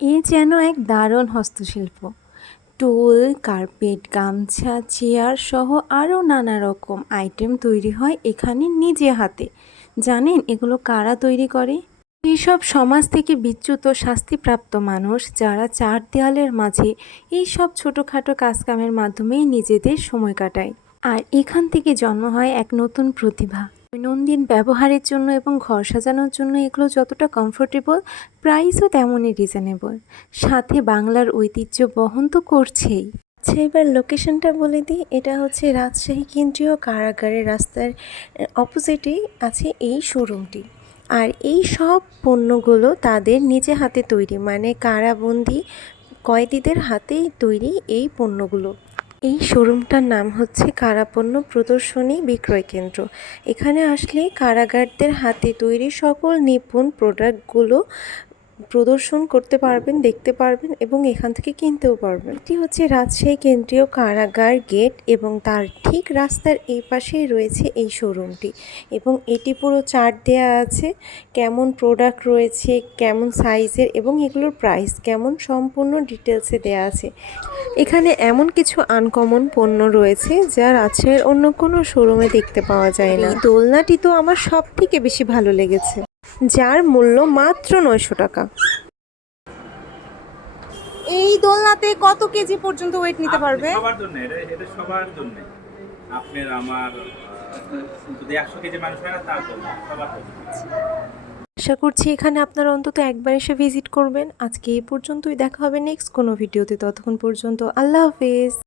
এ যেন এক দারুণ হস্তশিল্প। টুল, কার্পেট, গামছা, চেয়ার সহ আরও নানা রকম আইটেম তৈরি হয় এখানে নিজে হাতে। জানেন এগুলো কারা তৈরি করে? এইসব সমাজ থেকে বিচ্যুত শাস্তিপ্রাপ্ত মানুষ যারা চার দেয়ালের মাঝে এই সব ছোটোখাটো কাজকামের মাধ্যমেই নিজেদের সময় কাটায়। আর এখান থেকে জন্ম হয় এক নতুন প্রতিভা। দৈনন্দিন ব্যবহারের জন্য এবং ঘর সাজানোর জন্য এগুলো যতটা কমফোর্টেবল, প্রাইসও তেমনই রিজনেবল। সাথে বাংলার ঐতিহ্য বহন তো করছেই। আচ্ছা, এবার লোকেশনটা বলে দিই। এটা হচ্ছে রাজশাহী কেন্দ্রীয় কারাগারের রাস্তার অপোজিটেই আছে এই শোরুমটি। আর এই সব পণ্যগুলো তাদের নিজে হাতে তৈরি, মানে কারাবন্দি কয়েদিদের হাতেই তৈরি এই পণ্যগুলো। এই শোরুমটার নাম হচ্ছে কারাপণ্য প্রদর্শনী বিক্রয় কেন্দ্র। এখানে আসলে কারাগারদের হাতে তৈরি সকল নিপুণ প্রোডাক্টগুলো প্রদর্শন করতে পারবেন, দেখতে পারবেন এবং এখান থেকে কিনতেও পারবেন। এটি হচ্ছে রাজশাহী কেন্দ্রীয় কারাগার গেট এবং তার ঠিক রাস্তার এই পাশেই রয়েছে এই শোরুমটি। এবং এটি পুরো চার্ট দেয়া আছে, কেমন প্রোডাক্ট রয়েছে, কেমন সাইজের এবং এগুলোর প্রাইস কেমন, সম্পূর্ণ ডিটেলসে দেয়া আছে। এখানে এমন কিছু আনকমন পণ্য রয়েছে যা রাজশাহীর অন্য কোনো শোরুমে দেখতে পাওয়া যায় না। এই দোলনাটি তো আমার সব থেকে বেশি ভালো লেগেছে, যার মূল্য মাত্র 900 টাকা। এই দোলনাতে কত কেজি পর্যন্ত ওয়েট নিতে পারবে? সবার জন্য, এটা সবার জন্য। আপনার আমার যদি 100 কেজি মানুষ হয় না, তার জন্য, সবার জন্য। আশা করছি এখানে আপনারা অন্তত একবার এসে ভিজিট করবেন। আজকে এই পর্যন্তই, দেখা হবে নেক্সট কোনো ভিডিওতে। ততক্ষণ পর্যন্ত আল্লাহ হাফেজ।